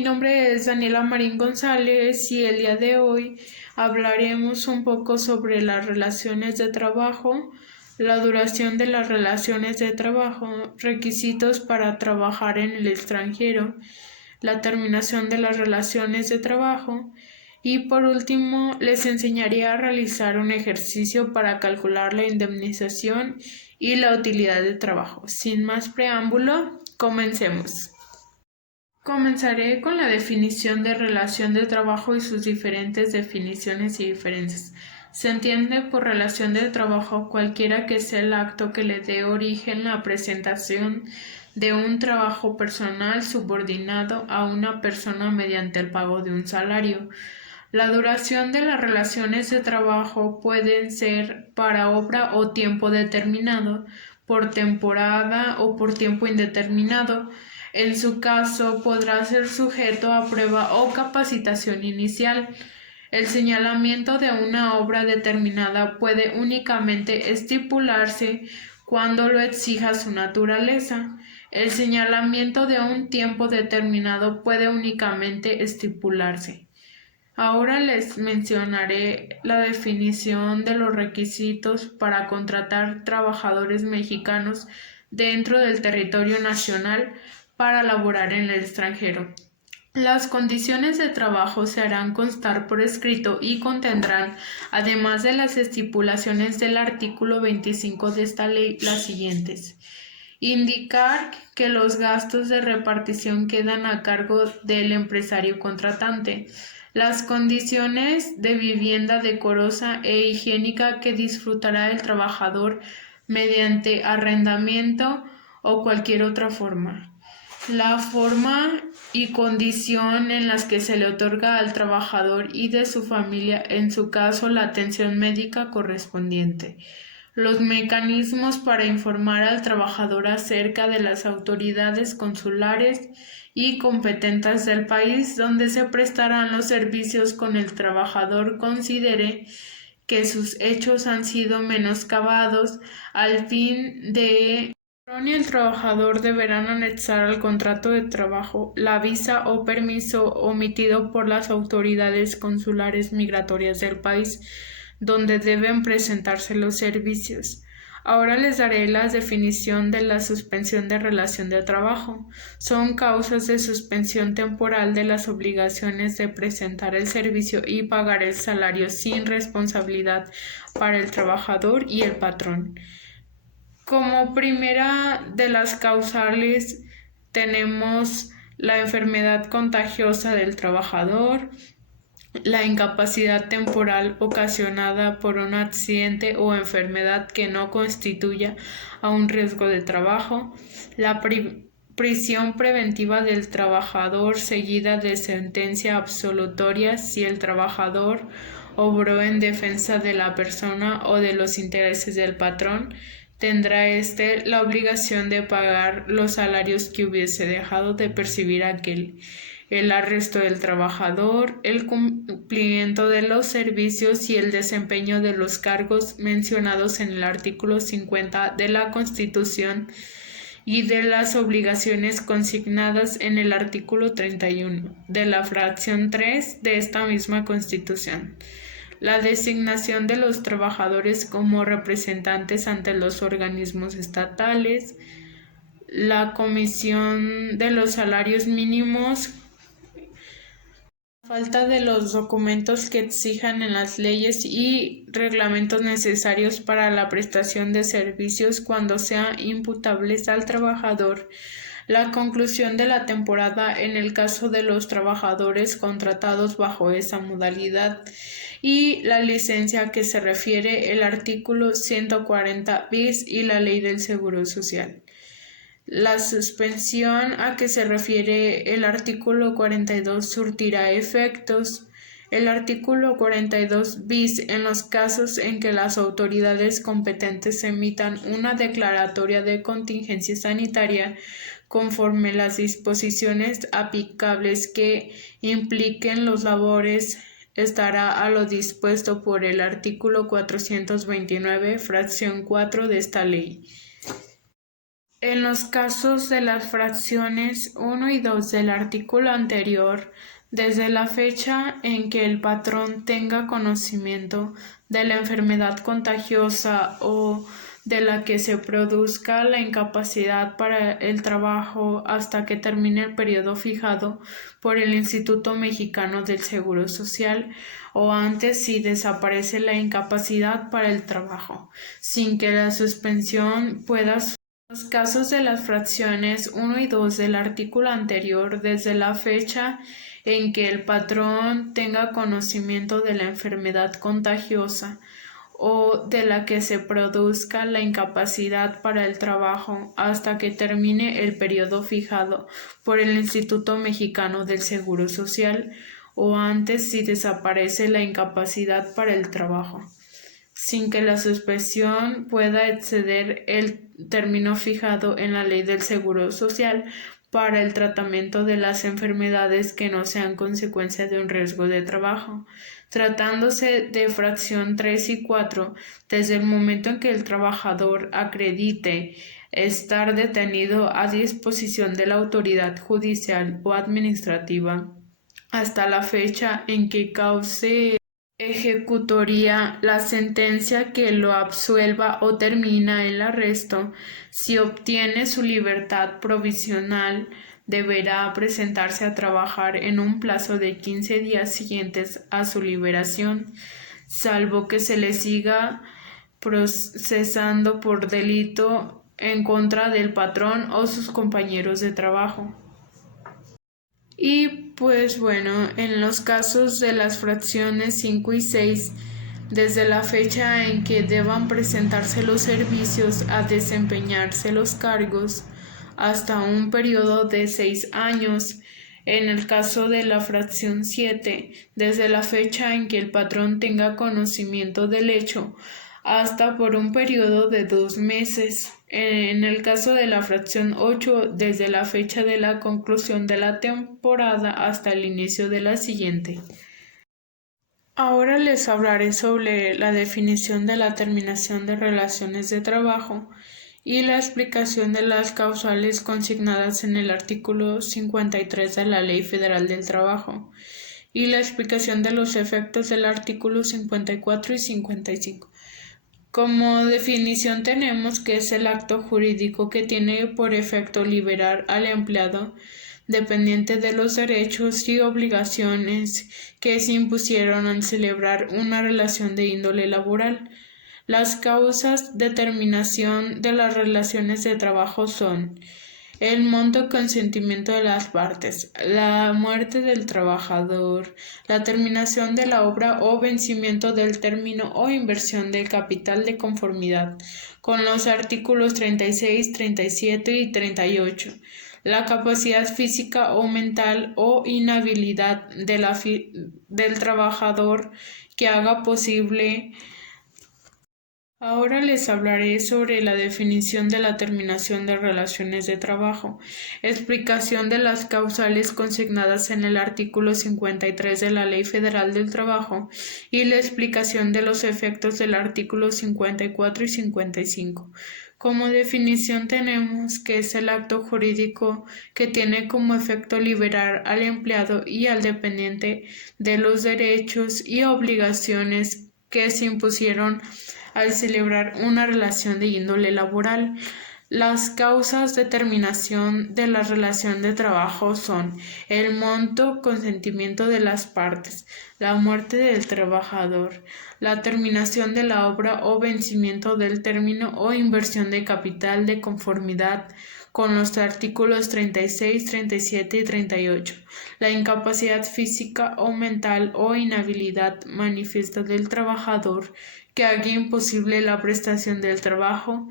mi nombre es Daniela Marín González y el día de hoy hablaremos un poco sobre las relaciones de trabajo, la duración de las relaciones de trabajo, requisitos para trabajar en el extranjero, la terminación de las relaciones de trabajo y por último les enseñaré a realizar un ejercicio para calcular la indemnización y la utilidad de trabajo. Sin más preámbulo, comencemos. Comenzaré con la definición de relación de trabajo y sus diferentes definiciones y diferencias. Se entiende por relación de trabajo cualquiera que sea el acto que le dé origen a la presentación de un trabajo personal subordinado a una persona mediante el pago de un salario. La duración de las relaciones de trabajo pueden ser para obra o tiempo determinado, por temporada o por tiempo indeterminado. En su caso, podrá ser sujeto a prueba o capacitación inicial. El señalamiento de una obra determinada puede únicamente estipularse cuando lo exija su naturaleza. El señalamiento de un tiempo determinado puede únicamente estipularse. Ahora les mencionaré la definición de los requisitos para contratar trabajadores mexicanos dentro del territorio nacional para laborar en el extranjero. Las condiciones de trabajo se harán constar por escrito y contendrán, además de las estipulaciones del artículo 25 de esta ley, las siguientes. Indicar que los gastos de repartición quedan a cargo del empresario contratante. Las condiciones de vivienda decorosa e higiénica que disfrutará el trabajador mediante arrendamiento o cualquier otra forma. La forma y condición en las que se le otorga al trabajador y de su familia, en su caso, la atención médica correspondiente. Los mecanismos para informar al trabajador acerca de las autoridades consulares y competentes del país donde se prestarán los servicios con el trabajador considere que sus hechos han sido menoscabados al fin de y el trabajador deberán anexar al contrato de trabajo la visa o permiso omitido por las autoridades consulares migratorias del país donde deben presentarse los servicios. Ahora les daré la definición de la suspensión de relación de trabajo. Son causas de suspensión temporal de las obligaciones de presentar el servicio y pagar el salario sin responsabilidad para el trabajador y el patrón. Como primera de las causales tenemos la enfermedad contagiosa del trabajador, la incapacidad temporal ocasionada por un accidente o enfermedad que no constituya a un riesgo de trabajo, la prisión preventiva del trabajador seguida de sentencia absolutoria si el trabajador obró en defensa de la persona o de los intereses del patrón, tendrá la obligación de pagar los salarios que hubiese dejado de percibir aquel. El arresto del trabajador, el cumplimiento de los servicios y el desempeño de los cargos mencionados en el artículo 50 de la Constitución y de las obligaciones consignadas en el artículo 31 de la fracción 3 de esta misma Constitución. La designación de los trabajadores como representantes ante los organismos estatales, la comisión de los salarios mínimos, falta de los documentos que exijan en las leyes y reglamentos necesarios para la prestación de servicios cuando sean imputables al trabajador, la conclusión de la temporada en el caso de los trabajadores contratados bajo esa modalidad y la licencia a que se refiere el artículo 140 bis y la Ley del Seguro Social. La suspensión a que se refiere el artículo 42 surtirá efectos. El artículo 42 bis en los casos en que las autoridades competentes emitan una declaratoria de contingencia sanitaria conforme las disposiciones aplicables que impliquen los labores estará a lo dispuesto por el artículo 429, fracción 4 de esta ley. En los casos de las fracciones 1 y 2 del artículo anterior, desde la fecha en que el patrón tenga conocimiento de la enfermedad contagiosa o de la que se produzca la incapacidad para el trabajo hasta que termine el periodo fijado por el Instituto Mexicano del Seguro Social o antes si desaparece la incapacidad para el trabajo, sin que la suspensión pueda los casos de las fracciones 1 y 2 del artículo anterior desde la fecha en que el patrón tenga conocimiento de la enfermedad contagiosa o de la que se produzca la incapacidad para el trabajo hasta que termine el periodo fijado por el Instituto Mexicano del Seguro Social o antes si desaparece la incapacidad para el trabajo, sin que la suspensión pueda exceder el término fijado en la Ley del Seguro Social para el tratamiento de las enfermedades que no sean consecuencia de un riesgo de trabajo, tratándose de fracción 3 y 4, desde el momento en que el trabajador acredite estar detenido a disposición de la autoridad judicial o administrativa hasta la fecha en que cause ejecutoria la sentencia que lo absuelva o termina el arresto. Si obtiene su libertad provisional, deberá presentarse a trabajar en un plazo de 15 días siguientes a su liberación, salvo que se le siga procesando por delito en contra del patrón o sus compañeros de trabajo. Y pues bueno, en los casos de las fracciones 5 y 6, desde la fecha en que deban presentarse los servicios a desempeñarse los cargos, hasta un periodo de 6 años. En el caso de la fracción 7, desde la fecha en que el patrón tenga conocimiento del hecho, hasta por un periodo de 2 meses. En el caso de la fracción 8, desde la fecha de la conclusión de la temporada hasta el inicio de la siguiente. Ahora les hablaré sobre la definición de la terminación de relaciones de trabajo y la explicación de las causales consignadas en el artículo 53 de la Ley Federal del Trabajo y la explicación de los efectos del artículo 54 y 55. Como definición tenemos que es el acto jurídico que tiene por efecto liberar al empleado dependiente de los derechos y obligaciones que se impusieron al celebrar una relación de índole laboral. Las causas de terminación de las relaciones de trabajo son el monto consentimiento de las partes, la muerte del trabajador, la terminación de la obra o vencimiento del término o inversión del capital de conformidad con los artículos 36, 37 y 38, la capacidad física o mental o inhabilidad del trabajador que haga posible. Ahora les hablaré sobre la definición de la terminación de relaciones de trabajo, explicación de las causales consignadas en el artículo 53 de la Ley Federal del Trabajo y la explicación de los efectos del artículo 54 y 55. Como definición tenemos que es el acto jurídico que tiene como efecto liberar al empleado y al dependiente de los derechos y obligaciones que se impusieron al celebrar una relación de índole laboral. Las causas de terminación de la relación de trabajo son el monto, consentimiento de las partes, la muerte del trabajador, la terminación de la obra o vencimiento del término o inversión de capital de conformidad con los artículos 36, 37 y 38, la incapacidad física o mental o inhabilidad manifiesta del trabajador que haga imposible la prestación del trabajo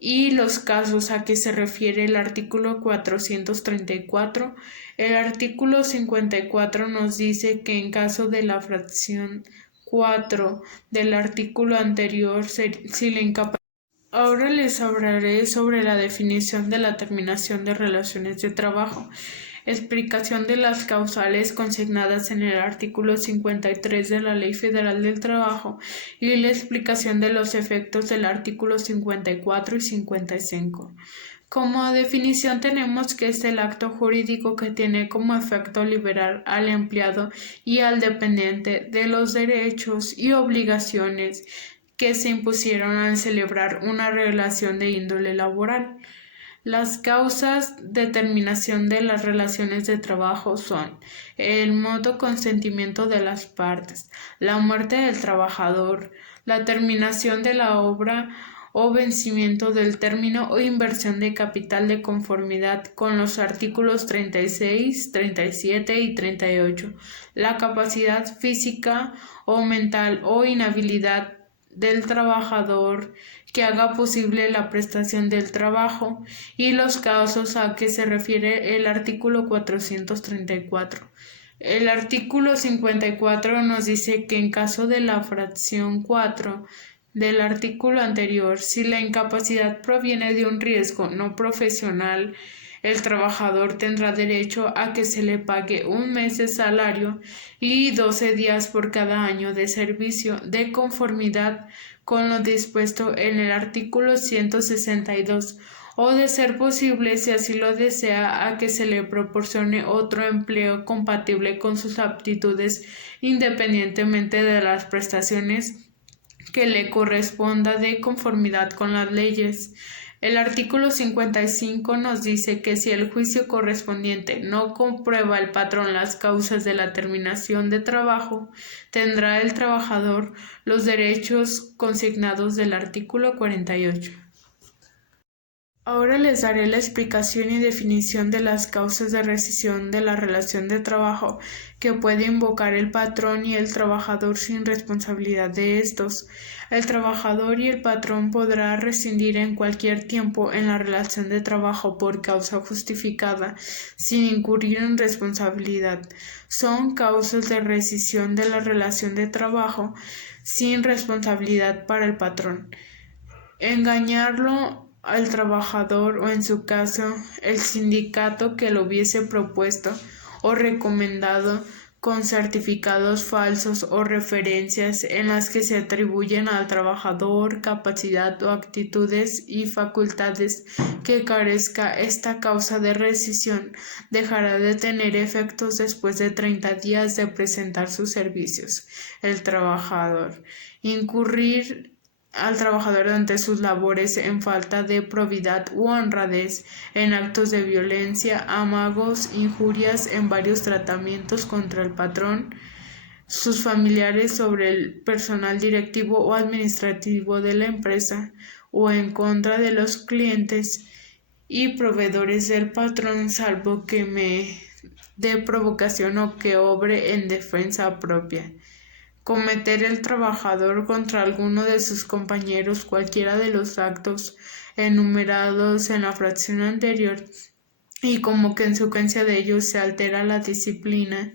y los casos a que se refiere el artículo 434. El artículo 54 nos dice que en caso de la fracción 4 del artículo anterior, si la incapacidad. Ahora les hablaré sobre la definición de la terminación de relaciones de trabajo, explicación de las causales consignadas en el artículo 53 de la Ley Federal del Trabajo y la explicación de los efectos del artículo 54 y 55. Como definición tenemos que es el acto jurídico que tiene como efecto liberar al empleado y al dependiente de los derechos y obligaciones que se impusieron al celebrar una relación de índole laboral. Las causas de terminación de las relaciones de trabajo son el mutuo consentimiento de las partes, la muerte del trabajador, la terminación de la obra o vencimiento del término o inversión de capital de conformidad con los artículos 36, 37 y 38, la capacidad física o mental o inhabilidad del trabajador que haga posible la prestación del trabajo y los casos a que se refiere el artículo 434. El artículo 54 nos dice que en caso de la fracción 4 del artículo anterior, si la incapacidad proviene de un riesgo no profesional, el trabajador tendrá derecho a que se le pague un mes de salario y 12 días por cada año de servicio, de conformidad con lo dispuesto en el artículo 162, o de ser posible, si así lo desea, a que se le proporcione otro empleo compatible con sus aptitudes, independientemente de las prestaciones que le corresponda de conformidad con las leyes. El artículo 55 nos dice que si el juicio correspondiente no comprueba el patrón las causas de la terminación de trabajo, tendrá el trabajador los derechos consignados del artículo 48. Ahora les daré la explicación y definición de las causas de rescisión de la relación de trabajo que puede invocar el patrón y el trabajador sin responsabilidad de estos. El trabajador y el patrón podrá rescindir en cualquier tiempo en la relación de trabajo por causa justificada, sin incurrir en responsabilidad. Son causas de rescisión de la relación de trabajo sin responsabilidad para el patrón: engañarlo al trabajador o, en su caso, el sindicato que lo hubiese propuesto o recomendado, con certificados falsos o referencias en las que se atribuyen al trabajador capacidad o actitudes y facultades que carezca. Esta causa de rescisión dejará de tener efectos después de 30 días de presentar sus servicios. El trabajador incurrir al trabajador ante sus labores en falta de probidad u honradez, en actos de violencia, amagos, injurias, en varios tratamientos contra el patrón, sus familiares, sobre el personal directivo o administrativo de la empresa, o en contra de los clientes y proveedores del patrón, salvo que me dé provocación o que obre en defensa propia. Cometer el trabajador contra alguno de sus compañeros cualquiera de los actos enumerados en la fracción anterior, y como consecuencia de ello se altera la disciplina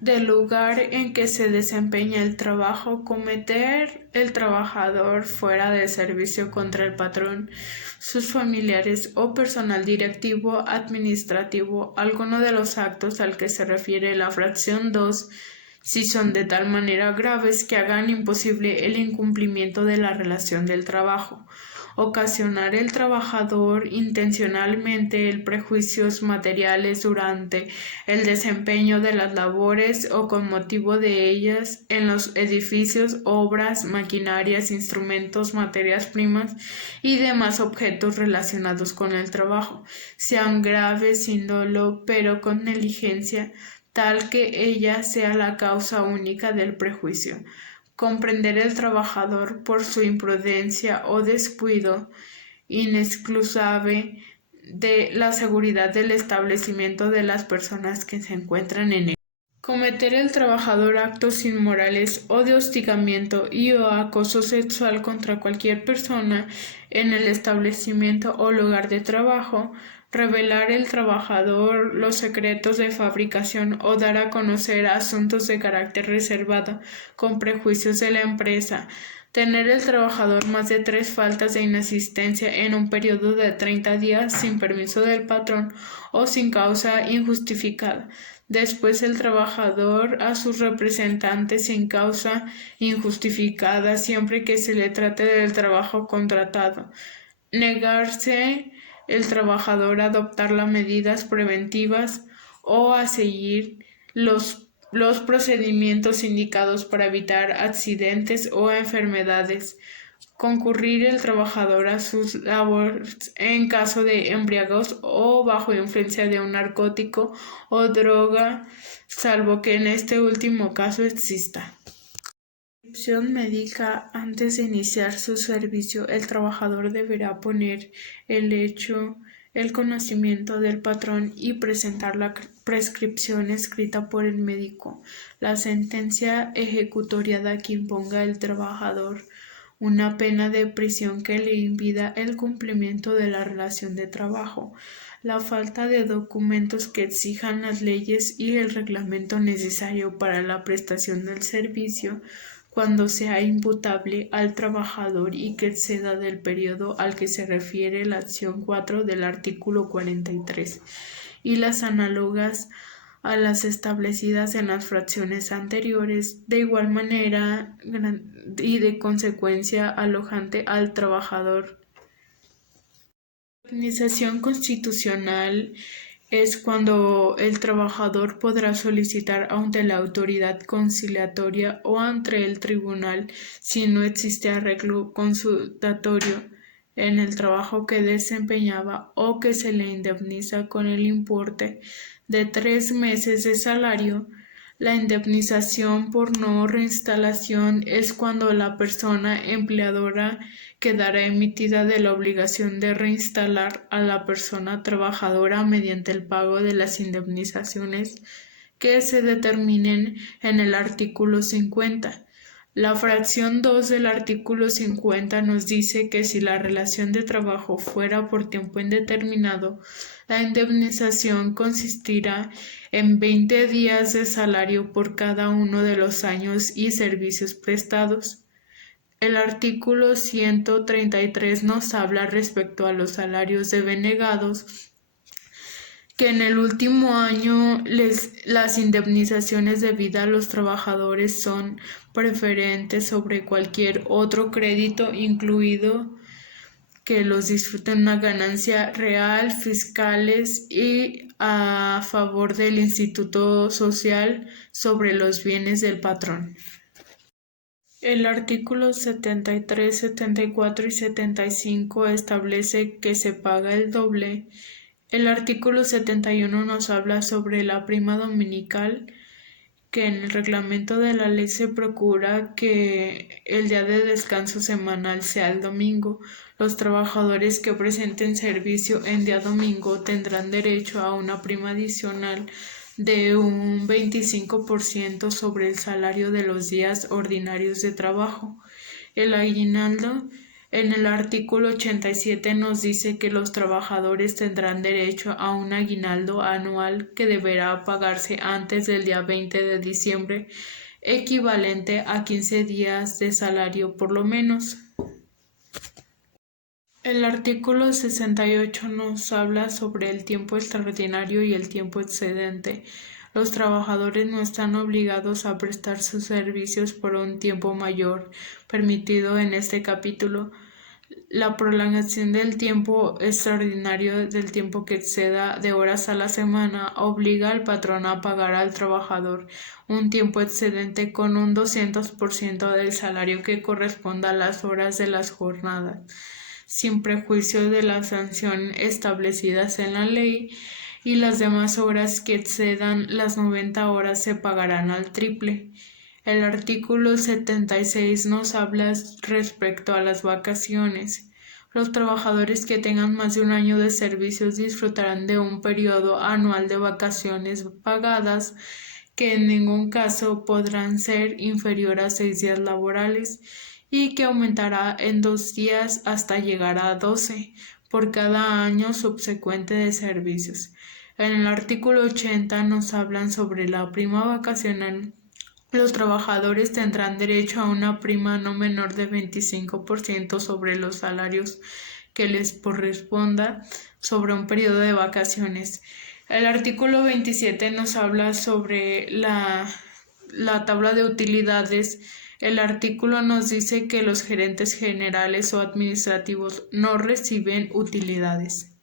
del lugar en que se desempeña el trabajo. Cometer el trabajador fuera de servicio contra el patrón, sus familiares o personal directivo, administrativo, alguno de los actos al que se refiere la fracción 2, si son de tal manera graves que hagan imposible el incumplimiento de la relación del trabajo. Ocasionar el trabajador intencionalmente el prejuicios materiales durante el desempeño de las labores o con motivo de ellas en los edificios, obras, maquinarias, instrumentos, materias primas y demás objetos relacionados con el trabajo, sean graves sin dolo, pero con negligencia, tal que ella sea la causa única del prejuicio. Comprender el trabajador por su imprudencia o descuido inexcusable de la seguridad del establecimiento de las personas que se encuentran en él. Cometer el trabajador actos inmorales o de hostigamiento y o acoso sexual contra cualquier persona en el establecimiento o lugar de trabajo. Revelar el trabajador los secretos de fabricación o dar a conocer asuntos de carácter reservado con prejuicios de la empresa. Tener el trabajador más de 3 faltas de inasistencia en un periodo de 30 días sin permiso del patrón o sin causa injustificada. Después el trabajador a sus representantes sin causa injustificada, siempre que se le trate del trabajo contratado. negarse el trabajador a adoptar las medidas preventivas o a seguir los procedimientos indicados para evitar accidentes o enfermedades. Concurrir el trabajador a sus labores en caso de embriagos o bajo influencia de un narcótico o droga, salvo que en este último caso exista prescripción médica. Antes de iniciar su servicio, el trabajador deberá poner el conocimiento del patrón y presentar la prescripción escrita por el médico, la sentencia ejecutoriada que imponga el trabajador, una pena de prisión que le impida el cumplimiento de la relación de trabajo, la falta de documentos que exijan las leyes y el reglamento necesario para la prestación del servicio, cuando sea imputable al trabajador y que exceda del periodo al que se refiere la acción 4 del artículo 43, y las análogas a las establecidas en las fracciones anteriores, de igual manera y de consecuencia alojante al trabajador. La indemnización constitucional es cuando el trabajador podrá solicitar ante la autoridad conciliatoria o ante el tribunal, si no existe arreglo consultatorio en el trabajo que desempeñaba, o que se le indemniza con el importe de 3 meses de salario. La indemnización por no reinstalación es cuando la persona empleadora quedará emitida de la obligación de reinstalar a la persona trabajadora mediante el pago de las indemnizaciones que se determinen en el artículo 50. La fracción 2 del artículo 50 nos dice que si la relación de trabajo fuera por tiempo indeterminado, la indemnización consistirá en 20 días de salario por cada uno de los años y servicios prestados. El artículo 133 nos habla respecto a los salarios denegados, que en el último año las indemnizaciones debidas a los trabajadores son preferentes sobre cualquier otro crédito, incluido que los disfruten una ganancia real, fiscales y a favor del Instituto Social sobre los bienes del patrón. El artículo 73, 74 y 75 establece que se paga el doble. El artículo 71 nos habla sobre la prima dominical, que en el reglamento de la ley se procura que el día de descanso semanal sea el domingo. Los trabajadores que presenten servicio en día domingo tendrán derecho a una prima adicional de un 25% sobre el salario de los días ordinarios de trabajo. El aguinaldo en el artículo 87 nos dice que los trabajadores tendrán derecho a un aguinaldo anual que deberá pagarse antes del día 20 de diciembre, equivalente a 15 días de salario por lo menos. El artículo 68 nos habla sobre el tiempo extraordinario y el tiempo excedente. Los trabajadores no están obligados a prestar sus servicios por un tiempo mayor permitido en este capítulo. La prolongación del tiempo extraordinario del tiempo que exceda de horas a la semana obliga al patrón a pagar al trabajador un tiempo excedente con un 200% del salario que corresponda a las horas de las jornadas, sin prejuicio de la sanción establecidas en la ley, y las demás horas que excedan las 90 horas se pagarán al triple. El artículo 76 nos habla respecto a las vacaciones. Los trabajadores que tengan más de un año de servicios disfrutarán de un periodo anual de vacaciones pagadas que en ningún caso podrán ser inferior a 6 días laborales y que aumentará en 2 días hasta llegar a 12 por cada año subsecuente de servicios. En el artículo 80 nos hablan sobre la prima vacacional. Los trabajadores tendrán derecho a una prima no menor de 25% sobre los salarios que les corresponda sobre un periodo de vacaciones. El artículo 27 nos habla sobre la tabla de utilidades. El artículo nos dice que los gerentes generales o administrativos no reciben utilidades.